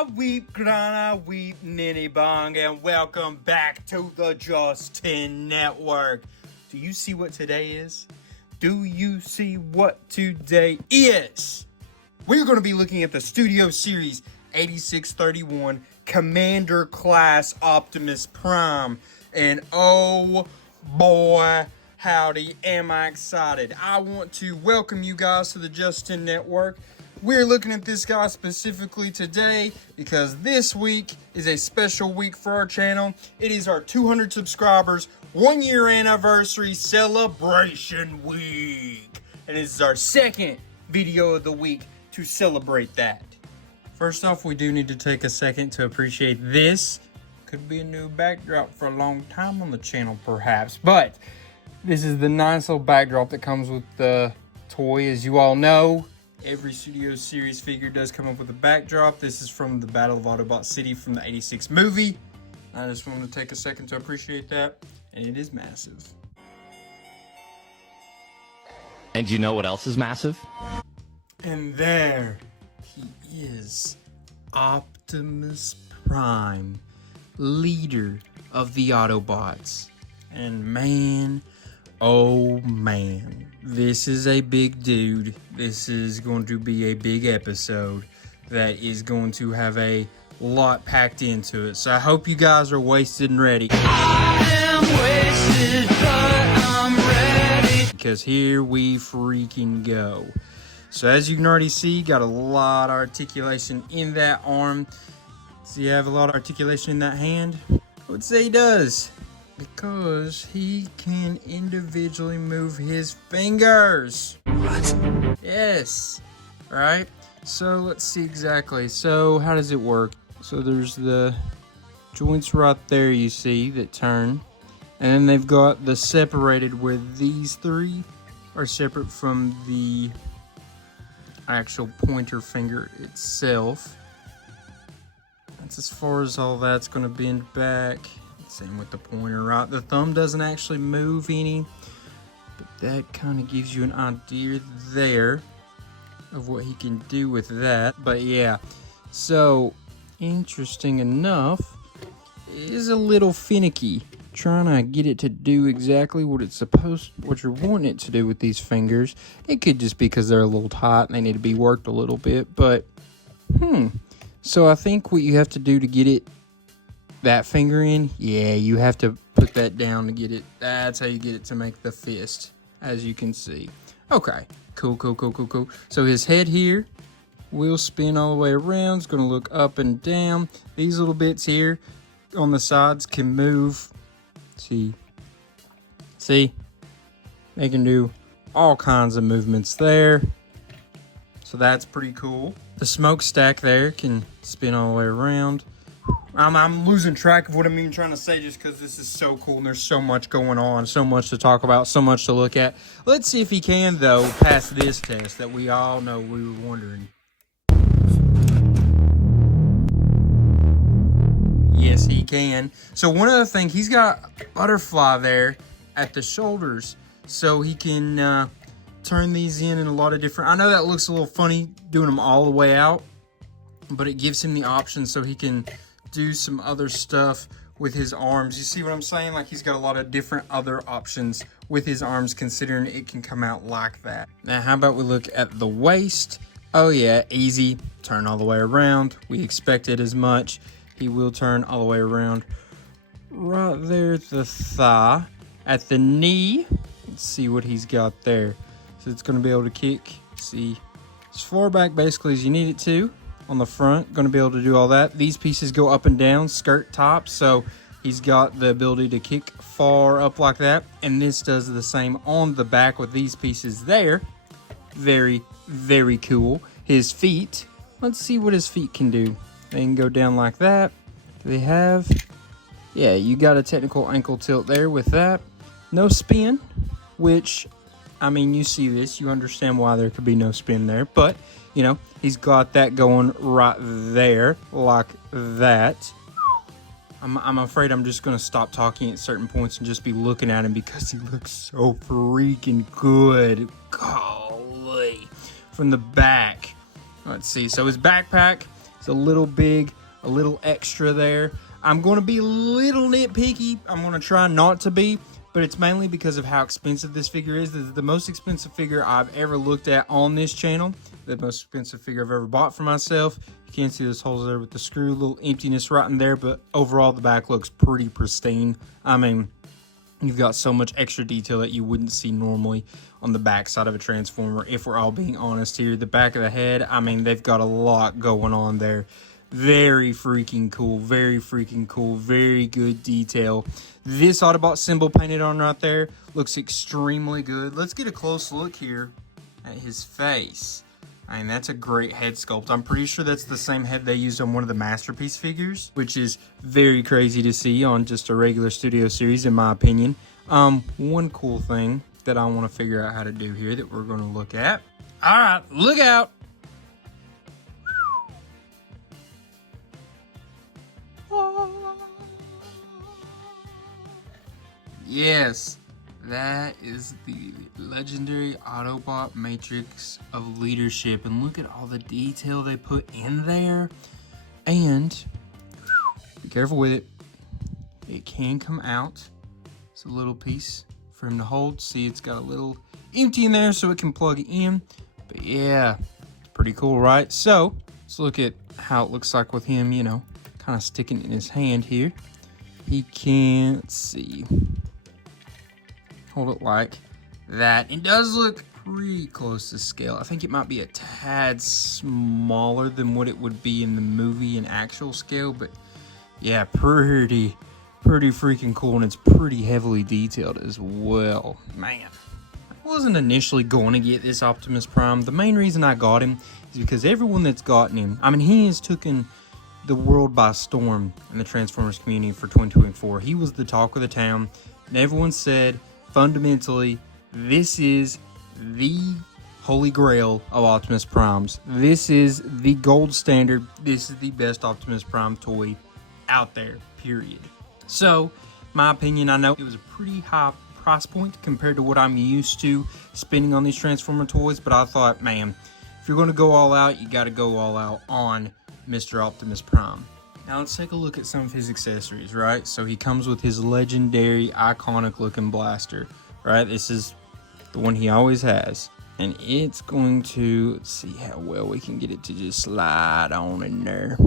I weep, grind, I weep, ninny bong, and welcome back to the Justin Network. Do you see what today is? Do you see what today is? We're going to be looking at the Studio Series 8631 Commander Class Optimus Prime. And oh boy, howdy, am I excited. I want to welcome you guys to the Justin Network. We're looking at this guy specifically today because this week is a special week for our channel. It is our 200 subscribers 1 year anniversary celebration week. And this is our second video of the week to celebrate that. First off, we do need to take a second to appreciate this. Could be a new backdrop for a long time on the channel perhaps, but this is the nice little backdrop that comes with the toy. As you all know, every Studio Series figure does come up with a backdrop. This is from the Battle of Autobot City from the 86 movie. I just wanted to take a second to appreciate that, and it is massive. And you know what else is massive? And there he is, Optimus Prime, leader of the Autobots. And man, oh man, this is a big dude. This is going to be a big episode that is going to have a lot packed into it. So I hope you guys are wasted and ready. I am wasted, but I'm ready. Because here we freaking go. So as you can already see, got a lot of articulation in that arm. So you have a lot of articulation in that hand? I would say he does, because he can individually move his fingers. What? Yes. All right. So let's see exactly. So how does it work? So there's the joints right there you see that turn. And then they've got the separated where these three are separate from the actual pointer finger itself. That's as far as all that's going to bend back. Same with the pointer, right? The thumb doesn't actually move any, but that kind of gives you an idea there of what he can do with that. But yeah, so interesting enough, it is a little finicky trying to get it to do exactly what you're wanting it to do with these fingers. It could just be because they're a little tight and they need to be worked a little bit, but so I think what you have to do to get that finger in, yeah, you have to put that down to get it. That's how you get it to make the fist, as you can see. Okay, cool. So his head here will spin all the way around. It's going to look up and down. These little bits here on the sides can move. See, they can do all kinds of movements there. So that's pretty cool. The smokestack there can spin all the way around. I'm losing track of what I'm even trying to say just because this is so cool and there's so much going on, so much to talk about, so much to look at. Let's see if he can, though, pass this test that we all know we were wondering. Yes, he can. So one other thing, he's got a butterfly there at the shoulders, so he can turn these in a lot of different... I know that looks a little funny doing them all the way out, but it gives him the option so he can do some other stuff with his arms. You see what I'm saying? Like, he's got a lot of different other options with his arms, considering it can come out like that. Now, how about we look at the waist? Oh yeah, easy. Turn all the way around. We expected as much. He will turn all the way around. Right there at the thigh. At the knee, let's see what he's got there. So it's going to be able to kick, see, as far back basically as you need it to. On the front, going to be able to do all that. These pieces go up and down, skirt top, so he's got the ability to kick far up like that. And this does the same on the back with these pieces there. Very, very cool. His feet, let's see what his feet can do. They can go down like that. Do they have? Yeah, you got a technical ankle tilt there with that. No spin, which, I mean, you see this. You understand why there could be no spin there. But, you know, he's got that going right there like that. I'm afraid I'm just going to stop talking at certain points and just be looking at him because he looks so freaking good. Golly. From the back. Let's see. So his backpack It's a little big, a little extra there. I'm going to be a little nitpicky. I'm going to try not to be, but it's mainly because of how expensive this figure is. This is the most expensive figure I've ever looked at on this channel. The most expensive figure I've ever bought for myself. You can't see those holes there with the screw, little emptiness right in there, but overall the back looks pretty pristine. I mean, you've got so much extra detail that you wouldn't see normally on the back side of a Transformer, if we're all being honest here. The back of the head, I mean, they've got a lot going on there. Very freaking cool, very freaking cool, very good detail. This Autobot symbol painted on right there looks extremely good. Let's get a close look here at his face. I mean, that's a great head sculpt. I'm pretty sure that's the same head they used on one of the Masterpiece figures, which is very crazy to see on just a regular Studio Series, in my opinion. One cool thing that I want to figure out how to do here that we're going to look at. All right, look out. Yes, that is the legendary Autobot Matrix of Leadership. And look at all the detail they put in there. And be careful with it. It can come out. It's a little piece for him to hold. See, it's got a little empty in there so it can plug in. But yeah, it's pretty cool, right? So let's look at how it looks like with him, you know, kind of sticking in his hand here. He can't see. Hold it like that. It does look pretty close to scale. I think it might be a tad smaller than what it would be in the movie in actual scale, but yeah, pretty freaking cool, and it's pretty heavily detailed as well. Man, I wasn't initially going to get this Optimus Prime. The main reason I got him is because everyone that's gotten him, I mean, he has taken the world by storm in the Transformers community for 2024. He was the talk of the town, and everyone said, fundamentally, this is the holy grail of Optimus Primes. This is the gold standard. This is the best Optimus Prime toy out there, period. So, my opinion, I know it was a pretty high price point compared to what I'm used to spending on these Transformer toys, but I thought, man, if you're going to go all out, you got to go all out on Mr. Optimus Prime. Now let's take a look at some of his accessories, right? So he comes with his legendary, iconic looking blaster, right? This is the one he always has. And it's going to, let's see how well we can get it to just slide on in there.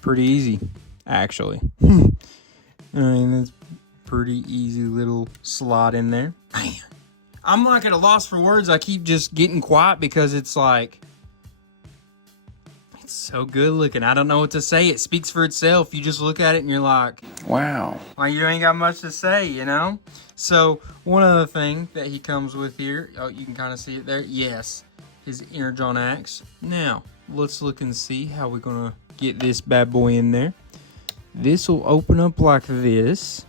Pretty easy, actually. I mean, it's pretty easy little slot in there. Man, I'm like at a loss for words. I keep just getting quiet because it's like, so good looking. I don't know what to say. It speaks for itself. You just look at it and you're like, wow. Like, you ain't got much to say, you know? So one other thing that he comes with here, oh, you can kind of see it there. Yes, his Energon axe. Now, let's look and see how we're going to get this bad boy in there. This will open up like this.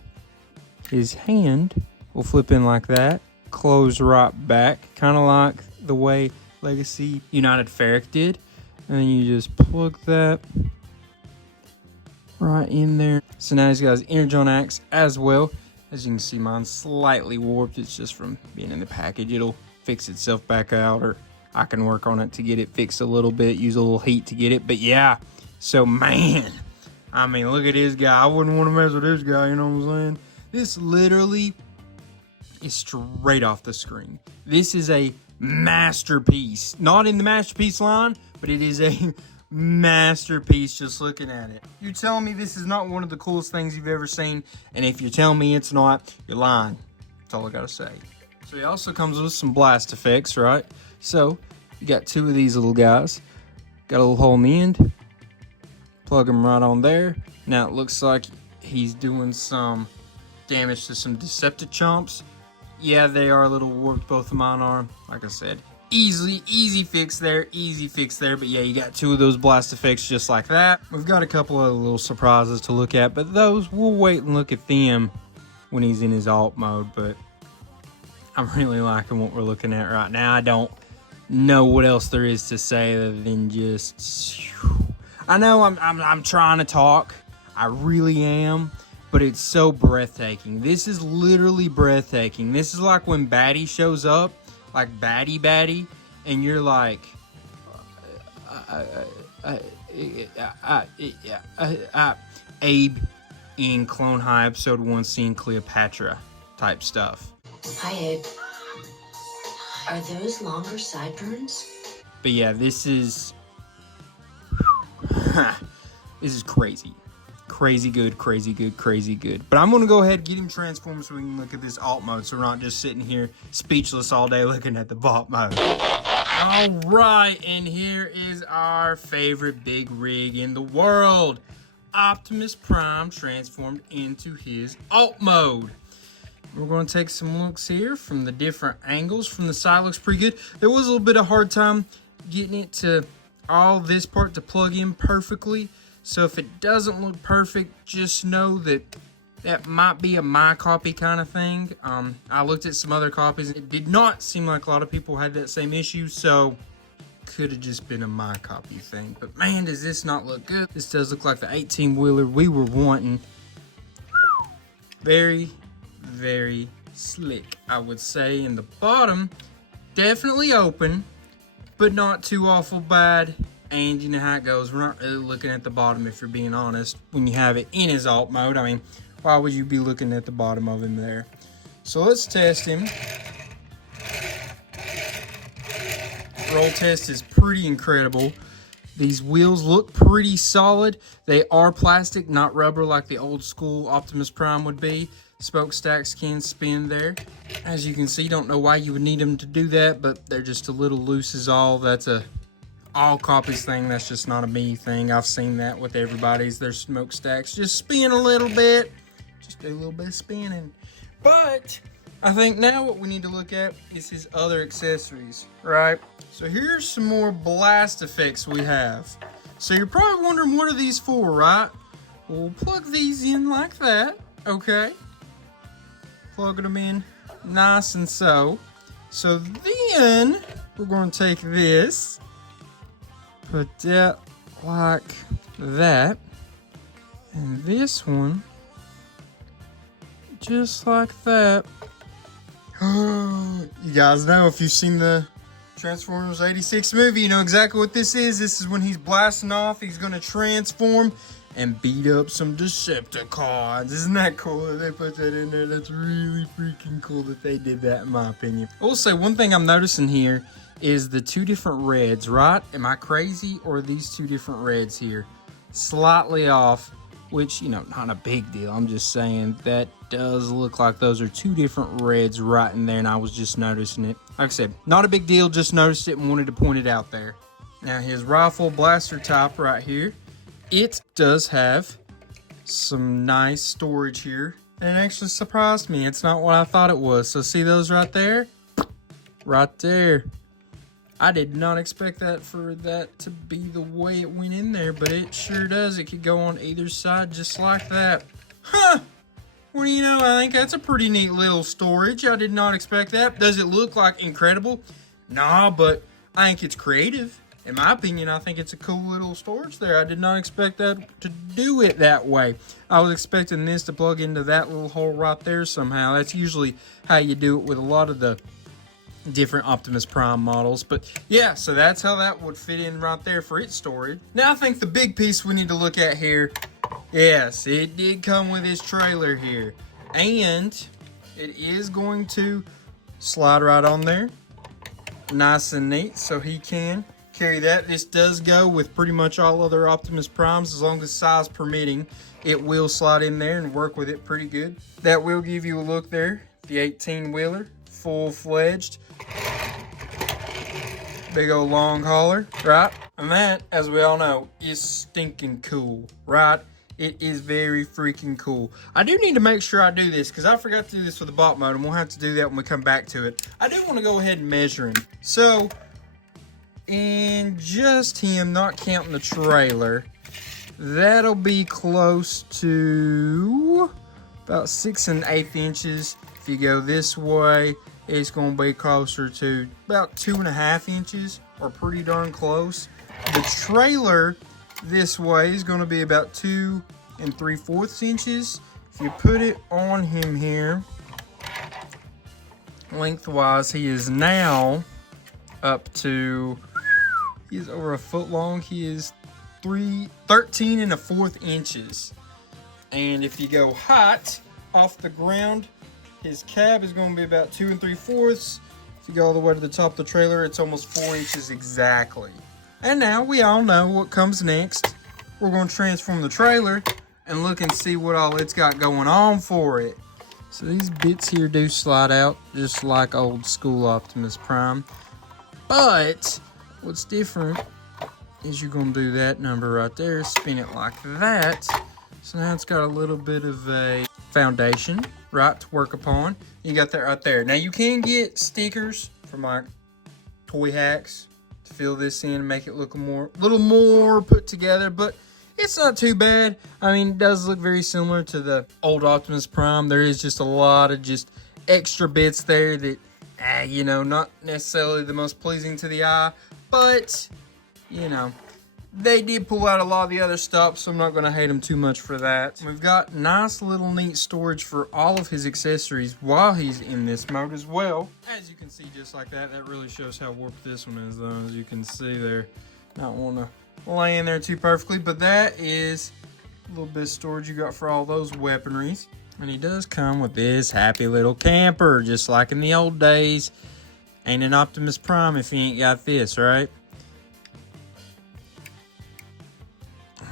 His hand will flip in like that. Close right back, kind of like the way Legacy United Ferric did. And then you just plug that right in there. So now he's got his Energon axe as well. As you can see, mine's slightly warped. It's just from being in the package. It'll fix itself back out, or I can work on it to get it fixed a little bit, use a little heat to get it. But yeah, so man, I mean, look at this guy. I wouldn't want to mess with this guy, you know what I'm saying? This literally is straight off the screen. This is a masterpiece. Not in the masterpiece line, but it is a masterpiece just looking at it. You're telling me this is not one of the coolest things you've ever seen, and if you're telling me it's not, you're lying. That's all I gotta say. So he also comes with some blast effects, right? So you got two of these little guys. Got a little hole in the end. Plug them right on there. Now it looks like he's doing some damage to some Decepticons. Yeah, they are a little warped, both of mine are. Like I said, easy fix there, but yeah, you got two of those blast effects just like that. We've got a couple of little surprises to look at, but those, we'll wait and look at them when he's in his alt mode. But I'm really liking what we're looking at right now. I don't know what else there is to say other than just, I know I'm trying to talk, I really am, but it's so breathtaking. This is literally breathtaking. This is like when Batty shows up, like Batty, and you're like, Abe in Clone High Episode 1 Seeing Cleopatra type stuff. Hi, Abe. Are those longer sideburns? But yeah, this is this is crazy. Crazy good, crazy good, crazy good. But I'm going to go ahead and get him transformed so we can look at this alt mode, so we're not just sitting here speechless all day looking at the bot mode. All right, and here is our favorite big rig in the world. Optimus Prime transformed into his alt mode. We're going to take some looks here from the different angles. From the side, looks pretty good. There was a little bit of hard time getting it to all this part to plug in perfectly. So if it doesn't look perfect, just know that that might be a my copy kind of thing. I looked at some other copies. It did not seem like a lot of people had that same issue, so could have just been a my copy thing. But man, does this not look good. This does look like the 18-wheeler we were wanting. Very, very slick, I would say. In the bottom, definitely open, but not too awful bad. And you know how it goes. We're not really looking at the bottom, if you're being honest, when you have it in his alt mode. I mean, why would you be looking at the bottom of him there? So let's test him. Roll test is pretty incredible. These wheels look pretty solid. They are plastic, not rubber like the old school Optimus Prime would be. Smokestacks can spin there. As you can see, don't know why you would need them to do that, but they're just a little loose is all. That's a all copies thing. That's just not a me thing. I've seen that with everybody's. Their smokestacks just spin a little bit. Just do a little bit of spinning. But I think now what we need to look at is his other accessories, right? So here's some more blast effects we have. So you're probably wondering, what are these for, right? Well, we'll plug these in like that, okay? Plugging them in nice and so. So then we're going to take this, put that like that, and this one just like that. You guys know, if you've seen the Transformers 86 movie, you know exactly what this is. This is when he's blasting off. He's going to transform and beat up some Decepticons. Isn't that cool that they put that in there? That's really freaking cool that they did that, in my opinion. Also, one thing I'm noticing here is the two different reds, right? Am I crazy, or are these two different reds here? Slightly off, which, you know, not a big deal. I'm just saying that does look like those are two different reds right in there, and I was just noticing it. Like I said, not a big deal, just noticed it and wanted to point it out there. Now, his rifle blaster type right here, it does have some nice storage here. And it actually surprised me. It's not what I thought it was. So see those right there? Right there. I did not expect that for that to be the way it went in there, but it sure does. It could go on either side just like that. Huh! What do you know? I think that's a pretty neat little storage. I did not expect that. Does it look like incredible? Nah, but I think it's creative. In my opinion, I think it's a cool little storage there. I did not expect that to do it that way. I was expecting this to plug into that little hole right there somehow. That's usually how you do it with a lot of the different Optimus Prime models. But yeah, so that's how that would fit in right there for its storage. Now I think the big piece we need to look at here, yes, it did come with his trailer here. And it is going to slide right on there. Nice and neat, so he can carry that. This does go with pretty much all other Optimus Primes, as long as size permitting. It will slide in there and work with it pretty good. That will give you a look there. The 18-wheeler, full-fledged. Big old long hauler, right? And that, as we all know, is stinking cool, right? It is very freaking cool. I do need to make sure I do this, because I forgot to do this with the bot mode, and we'll have to do that when we come back to it. I do want to go ahead and measure him. So, in just him, not counting the trailer, that'll be close to about 6 1/8 inches. If you go this way, it's going to be closer to about 2.5 inches, or pretty darn close. The trailer this way is going to be about 2 3/4 inches. If you put it on him here, lengthwise, he is now up to He is over a foot long. He is 13 1/4 inches. And if you go height off the ground, his cab is going to be about 2 3/4. If you go all the way to the top of the trailer, it's almost 4 inches exactly. And now we all know what comes next. We're going to transform the trailer and look and see what all it's got going on for it. So these bits here do slide out just like old school Optimus Prime. But what's different is you're going to do that number right there, spin it like that. So now it's got a little bit of a foundation, right, to work upon. You got that right there. Now you can get stickers from like Toy Hacks to fill this in and make it look a little more put together, but it's not too bad. I mean, it does look very similar to the old Optimus Prime. There is just a lot of just extra bits there that, you know, not necessarily the most pleasing to the eye, but, you know, they did pull out a lot of the other stuff, so I'm not going to hate them too much for that. We've got nice little neat storage for all of his accessories while he's in this mode as well. As you can see, just like that, that really shows how warped this one is, though. As you can see there, not want to lay in there too perfectly, but that is a little bit of storage you got for all those weaponries. And he does come with this happy little camper, just like in the old days. Ain't an Optimus Prime if he ain't got this, right?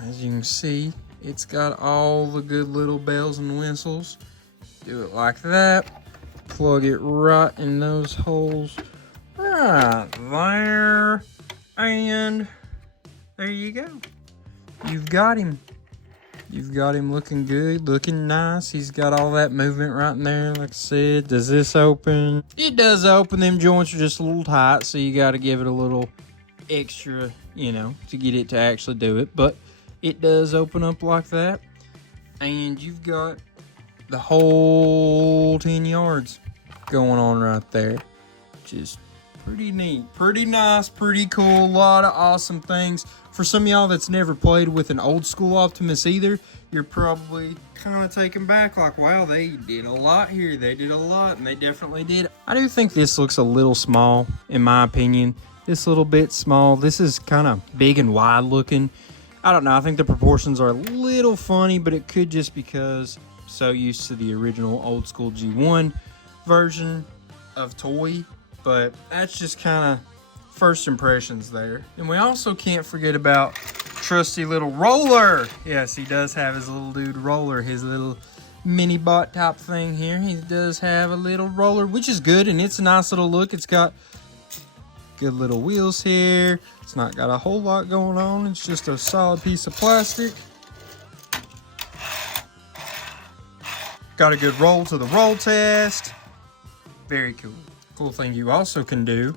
As you can see, it's got all the good little bells and whistles. Do it like that. Plug it right in those holes right there. And there you go. You've got him. You've got him looking good, looking nice. He's got all that movement right in there. Like I said, does this open? It does open. Them joints are just a little tight, so you got to give it a little extra, you know, to get it to actually do it. But it does open up like that. And you've got the whole 10 yards going on right there. Just pretty neat, pretty nice, pretty cool. A lot of awesome things. For some of y'all that's never played with an old school Optimus either, you're probably kind of taken back like, wow, they did a lot here. They did a lot, and they definitely did. I do think this looks a little small, in my opinion. This little bit small. This is kind of big and wide looking. I don't know. I think the proportions are a little funny, but it could just because I'm so used to the original old school G1 version of toy. But that's just kind of first impressions there. And we also can't forget about trusty little Roller. Yes, he does have his little dude Roller, his little mini bot type thing here. He does have a little roller, which is good, and it's a nice little look. It's got good little wheels here. It's not got a whole lot going on. It's just a solid piece of plastic. Got a good roll to the roll test. Very cool. Cool thing you also can do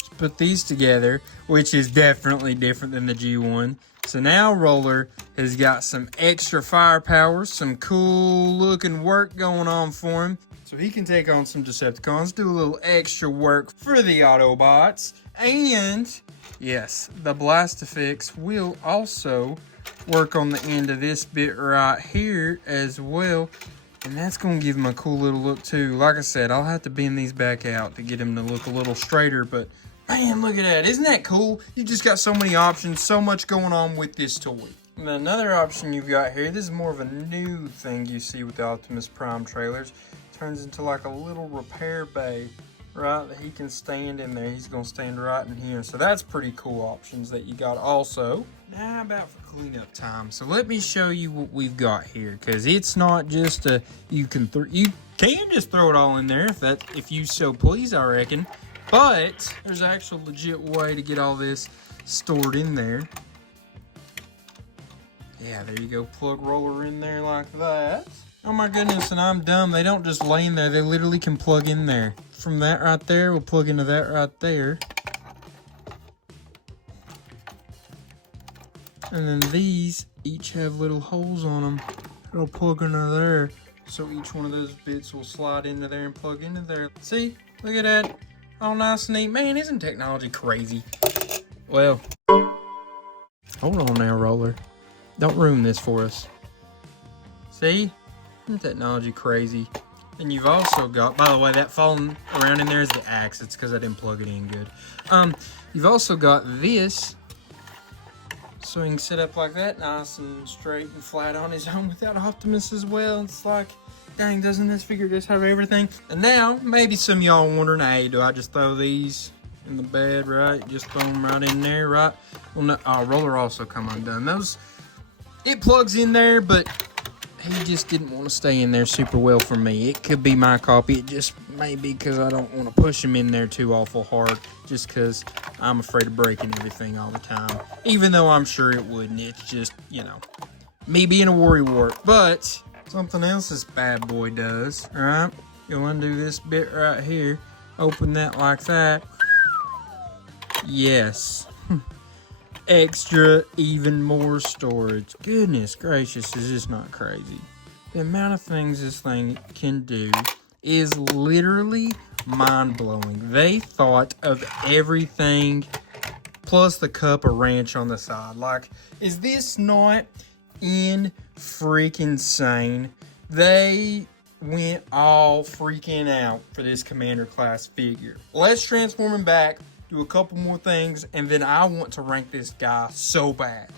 is put these together, which is definitely different than the G1. So now Roller has got some extra firepower, some cool looking work going on for him. So he can take on some Decepticons, do a little extra work for the Autobots. And yes, the Blastifix will also work on the end of this bit right here as well. And that's going to give him a cool little look too. Like I said, I'll have to bend these back out to get him to look a little straighter. But man, look at that. Isn't that cool? You just got so many options, so much going on with this toy. And another option you've got here, this is more of a new thing you see with the Optimus Prime trailers. Turns into like a little repair bay, right, that he can stand in there. He's going to stand right in here. So that's pretty cool options that you got also. Now how about for cleanup time? So let me show you what we've got here, because it's not just a you can just throw it all in there if you so please, I reckon. But there's an actual legit way to get all this stored in there. Yeah, there you go. Plug Roller in there like that. Oh my goodness, and I'm dumb. They don't just lay in there. They literally can plug in there. From that right there, we'll plug into that right there. And then these each have little holes on them. It'll plug into there. So each one of those bits will slide into there and plug into there. See? Look at that. All nice and neat. Man, isn't technology crazy? Well, hold on now, Roller. Don't ruin this for us. See? Isn't technology crazy? And you've also got, by the way, that falling around in there is the axe. It's because I didn't plug it in good. You've also got this, so he can sit up like that, nice and straight and flat on his own without Optimus as well. It's like, dang, doesn't this figure just have everything? And now, maybe some of y'all wondering, hey, do I just throw these in the bed, right? Just throw them right in there, right? Well, no, roller also come undone. Those, it plugs in there, but he just didn't want to stay in there super well for me. It could be my copy. It just may be because I don't want to push him in there too awful hard, just because I'm afraid of breaking everything all the time. Even though I'm sure it wouldn't. It's just, you know, me being a worrywart. But something else this bad boy does, all right? You'll undo this bit right here. Open that like that. Yes. Extra, even more storage. Goodness gracious, is this not crazy? The amount of things this thing can do is literally mind-blowing. They thought of everything, plus the cup of ranch on the side. Like, is this not freaking-sane? They went all freaking out for this Commander class figure. Let's transform him back, do a couple more things, and then I want to rank this guy so bad.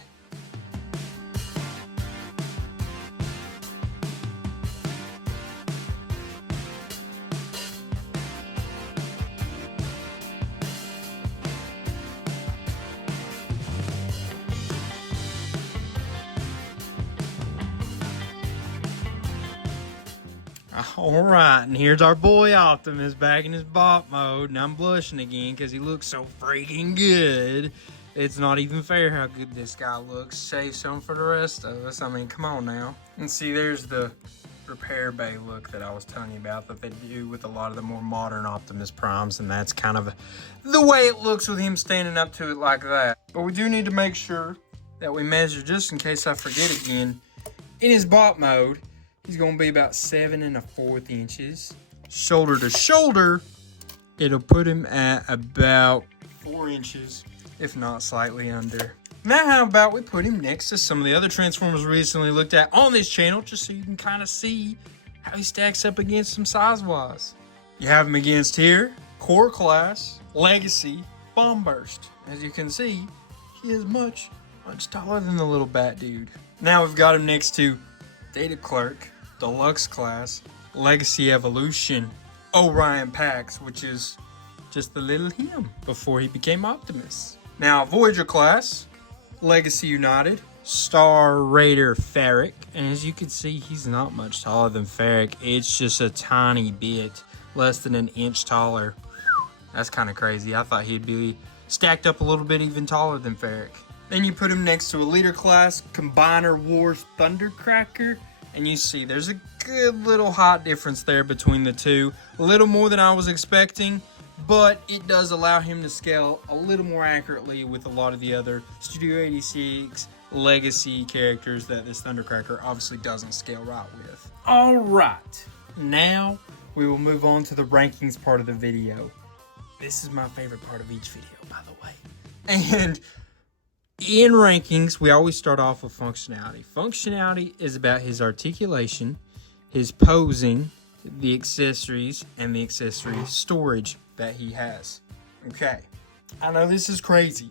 Alright, and here's our boy Optimus back in his bot mode, and I'm blushing again because he looks so freaking good. It's not even fair how good this guy looks. Save some for the rest of us. I mean, come on now. And see, there's the repair bay look that I was telling you about that they do with a lot of the more modern Optimus Primes, and that's kind of the way it looks with him standing up to it like that. But we do need to make sure that we measure, just in case I forget again, in his bot mode. He's going to be about 7 1/4 inches. Shoulder to shoulder, it'll put him at about 4 inches, if not slightly under. Now how about we put him next to some of the other Transformers we recently looked at on this channel, just so you can kind of see how he stacks up against them size-wise. You have him against here, Core Class, Legacy, Bomb Burst. As you can see, he is much taller than the little bat dude. Now we've got him next to Data Clerk, Deluxe Class, Legacy Evolution, Orion Pax, which is just the little him before he became Optimus. Now Voyager Class, Legacy United, Star Raider Ferric, and as you can see, he's not much taller than Ferric. It's just a tiny bit, less than an inch taller. That's kind of crazy. I thought he'd be stacked up a little bit even taller than Ferric. Then you put him next to a Leader Class, Combiner Wars Thundercracker, and you see there's a good little height difference there between the two. A little more than I was expecting, but it does allow him to scale a little more accurately with a lot of the other Studio 86 Legacy characters that this Thundercracker obviously doesn't scale right with. Alright, now we will move on to the rankings part of the video. This is my favorite part of each video, by the way. And in rankings, we always start off with functionality. Functionality is about his articulation, his posing, the accessories, and the accessory storage that he has. Okay, I know this is crazy.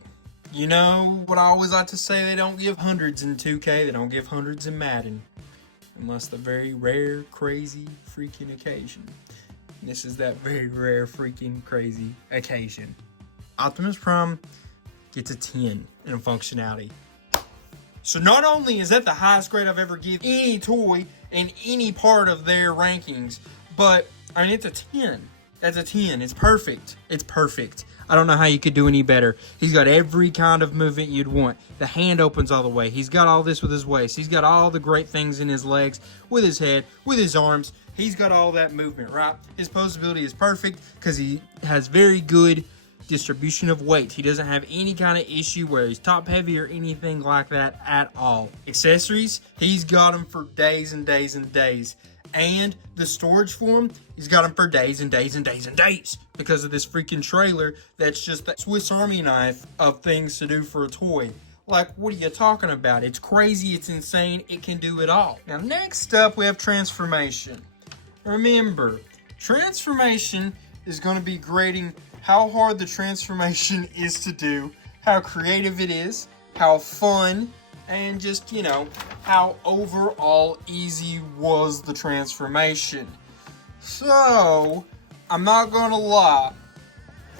You know what I always like to say, they don't give hundreds in 2K, they don't give hundreds in Madden. Unless the very rare, crazy, freaking occasion. And this is that very rare, freaking, crazy occasion. Optimus Prime gets a 10 in functionality. So not only is that the highest grade I've ever given any toy in any part of their rankings, but I mean, it's a 10. That's a 10. It's perfect. It's perfect. I don't know how you could do any better. He's got every kind of movement you'd want. The hand opens all the way. He's got all this with his waist. He's got all the great things in his legs, with his head, with his arms. He's got all that movement, right? His posability is perfect because he has very good distribution of weight. He doesn't have any kind of issue where he's top heavy or anything like that at all. Accessories, he's got them for days and days and days. And the storage for him, he's got them for days and days and days and days because of this freaking trailer that's just that Swiss Army knife of things to do for a toy. Like, what are you talking about? It's crazy, it's insane, it can do it all. Now, next up, we have transformation. remember, transformation is going to be grading how hard the transformation is to do, how creative it is, how fun, and just, you know, how overall easy was the transformation. So, I'm not going to lie.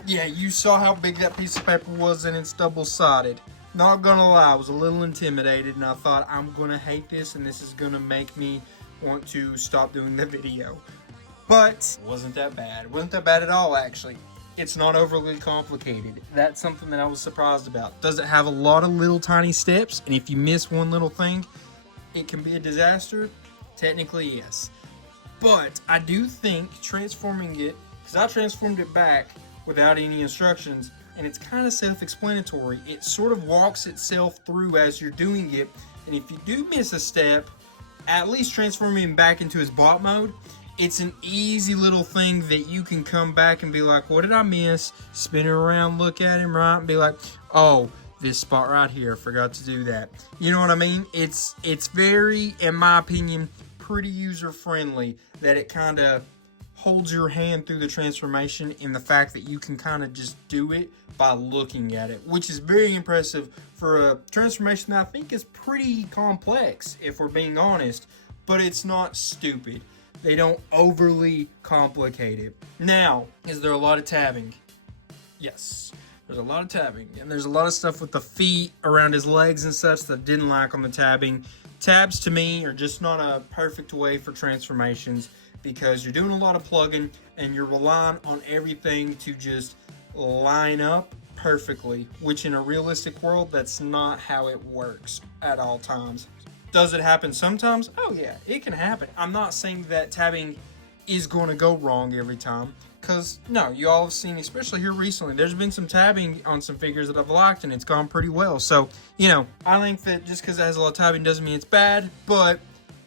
Yeah, you saw how big that piece of paper was and it's double-sided. Not gonna lie, I was a little intimidated and I thought I'm gonna hate this and this is gonna make me want to stop doing the video. But it wasn't that bad. It wasn't that bad at all, actually. It's not overly complicated. That's something that I was surprised about. Does it have a lot of little tiny steps? And if you miss one little thing, it can be a disaster? Technically, yes. But I do think transforming it, because I transformed it back without any instructions, and it's kind of self-explanatory. It sort of walks itself through as you're doing it, and if you do miss a step, at least transforming him back into his bot mode, it's an easy little thing that you can come back and be like, what did I miss? Spin it around, look at him, right, and be like, oh, this spot right here, I forgot to do that. You know what I mean? It's very, in my opinion, pretty user-friendly, that it kind of holds your hand through the transformation in the fact that you can kind of just do it by looking at it, which is very impressive for a transformation that I think is pretty complex, if we're being honest, but it's not stupid. They don't overly complicate it. Now, is there a lot of tabbing? Yes, there's a lot of tabbing, and there's a lot of stuff with the feet around his legs and such that I didn't like on the tabbing. Tabs to me are just not a perfect way for transformations, because you're doing a lot of plugging and you're relying on everything to just line up perfectly, which in a realistic world, that's not how it works at all times. Does it happen sometimes? Oh yeah, it can happen. I'm not saying that tabbing is going to go wrong every time, because no, you all have seen, especially here recently, there's been some tabbing on some figures that I've liked and it's gone pretty well. So, you know, I think that just because it has a lot of tabbing doesn't mean it's bad, but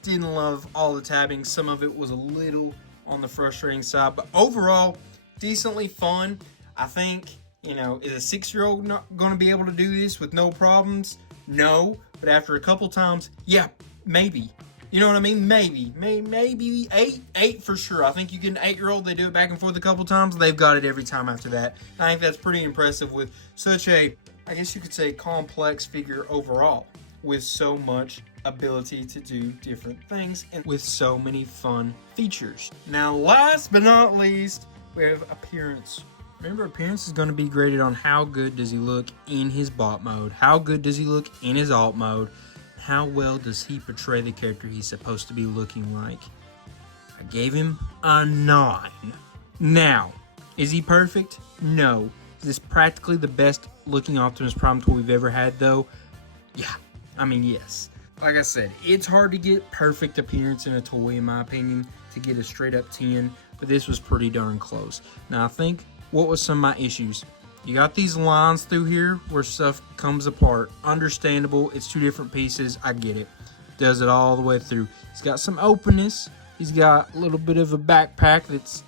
didn't love all the tabbing. Some of it was a little on the frustrating side, but overall, decently fun. I think, you know, is a 6-year-old not going to be able to do this with no problems? No, but after a couple times, yeah, maybe. You know what I mean? Maybe 8 for sure. I think you get an 8-year-old, they do it back and forth a couple times, they've got it every time after that. I think that's pretty impressive with such a, I guess you could say, complex figure overall, with so much ability to do different things and with so many fun features. Now, last but not least, we have appearance. Remember, appearance is going to be graded on how good does he look in his bot mode, how good does he look in his alt mode, how well does he portray the character he's supposed to be looking like. I gave him a 9. Now, is he perfect? No. Is this practically the best looking Optimus Prime toy we've ever had though? Yeah, I mean, yes. Like I said, it's hard to get perfect appearance in a toy, in my opinion, to get a straight up 10, but this was pretty darn close. Now, I think, what was some of my issues? You got these lines through here where stuff comes apart. Understandable, it's two different pieces, I get it. Does it all the way through. He's got some openness. He's got a little bit of a backpack that's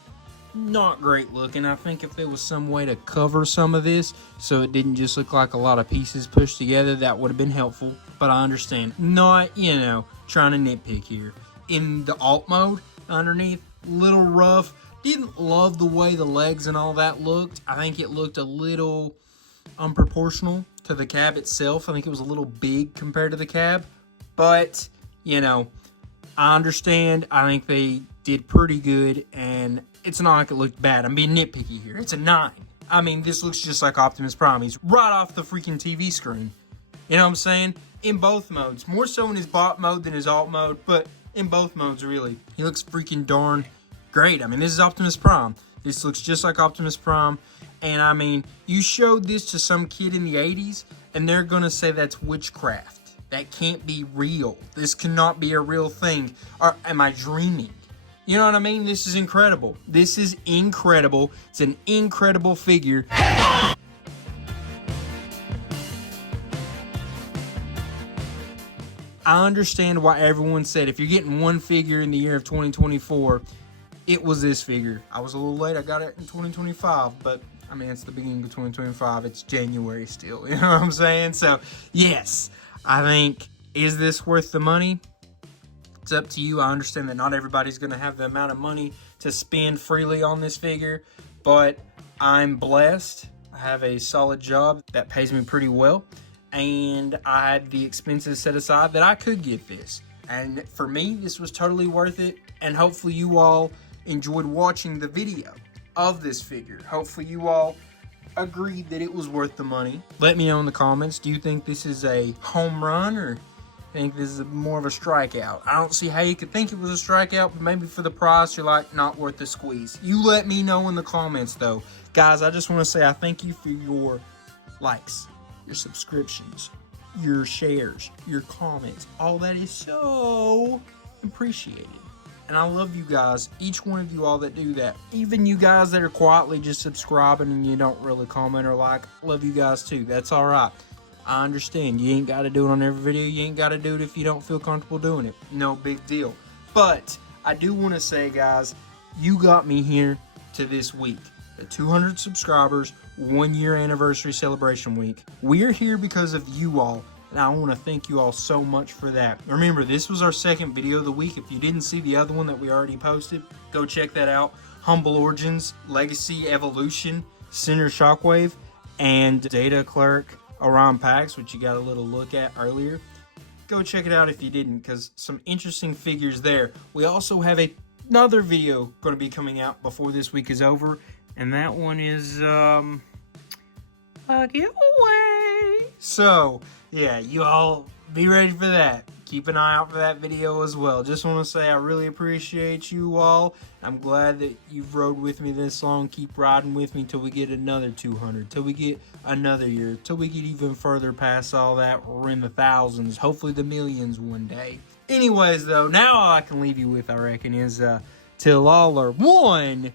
not great looking. I think if there was some way to cover some of this so it didn't just look like a lot of pieces pushed together, that would have been helpful. But I understand. Not, you know, trying to nitpick here. In the alt mode, underneath, little rough. Didn't love the way the legs and all that looked. I think it looked a little unproportional to the cab itself. I think it was a little big compared to the cab. But, you know, I understand. I think they did pretty good, and it's not like it looked bad. I'm being nitpicky here. It's a 9. I mean, this looks just like Optimus Prime. He's right off the freaking TV screen. You know what I'm saying? In both modes. More so in his bot mode than his alt mode, but in both modes, really. He looks freaking darn great. I mean, this is Optimus Prime. This looks just like Optimus Prime. And I mean, you showed this to some kid in the 80s, and they're going to say that's witchcraft. That can't be real. This cannot be a real thing. Or am I dreaming? You know what I mean? This is incredible. This is incredible. It's an incredible figure. I understand why everyone said if you're getting one figure in the year of 2024, it was this figure. I was a little late. I got it in 2025, but I mean, it's the beginning of 2025. It's January still. You know what I'm saying? So, yes, I think, is this worth the money? It's up to you. I understand that not everybody's going to have the amount of money to spend freely on this figure, but I'm blessed. I have a solid job that pays me pretty well, and I had the expenses set aside that I could get this. And for me, this was totally worth it, and hopefully you all enjoyed watching the video of this figure. Hopefully you all agreed that it was worth the money. Let me know in the comments, do you think this is a home run, or think this is more of a strikeout? I don't see how you could think it was a strikeout, but maybe for the price, you're like, not worth the squeeze. You let me know in the comments, though. Guys, I just want to say I thank you for your likes, your subscriptions, your shares, your comments. All that is so appreciated. And I love you guys, each one of you all that do that. Even you guys that are quietly just subscribing and you don't really comment or like, I love you guys too. That's all right. I understand. You ain't got to do it on every video. You ain't got to do it if you don't feel comfortable doing it. No big deal. But I do want to say, guys, you got me here to this week. The 200 subscribers, 1 year anniversary celebration week. We're here because of you all, and I want to thank you all so much for that. Remember, this was our second video of the week. If you didn't see the other one that we already posted, go check that out. Humble Origins, Legacy Evolution, Center Shockwave, and Data Clerk Orion Packs, which you got a little look at earlier. Go check it out if you didn't, because some interesting figures there. We also have another video going to be coming out before this week is over, and that one is a giveaway. So yeah, you all be ready for that. Keep an eye out for that video as well. Just want to say I really appreciate you all. I'm glad that you've rode with me this long. Keep riding with me till we get another 200, till we get another year, till we get even further past all that. We're in the thousands, hopefully the millions one day. Anyways, though, now all I can leave you with, I reckon, is till all are one.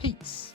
Peace.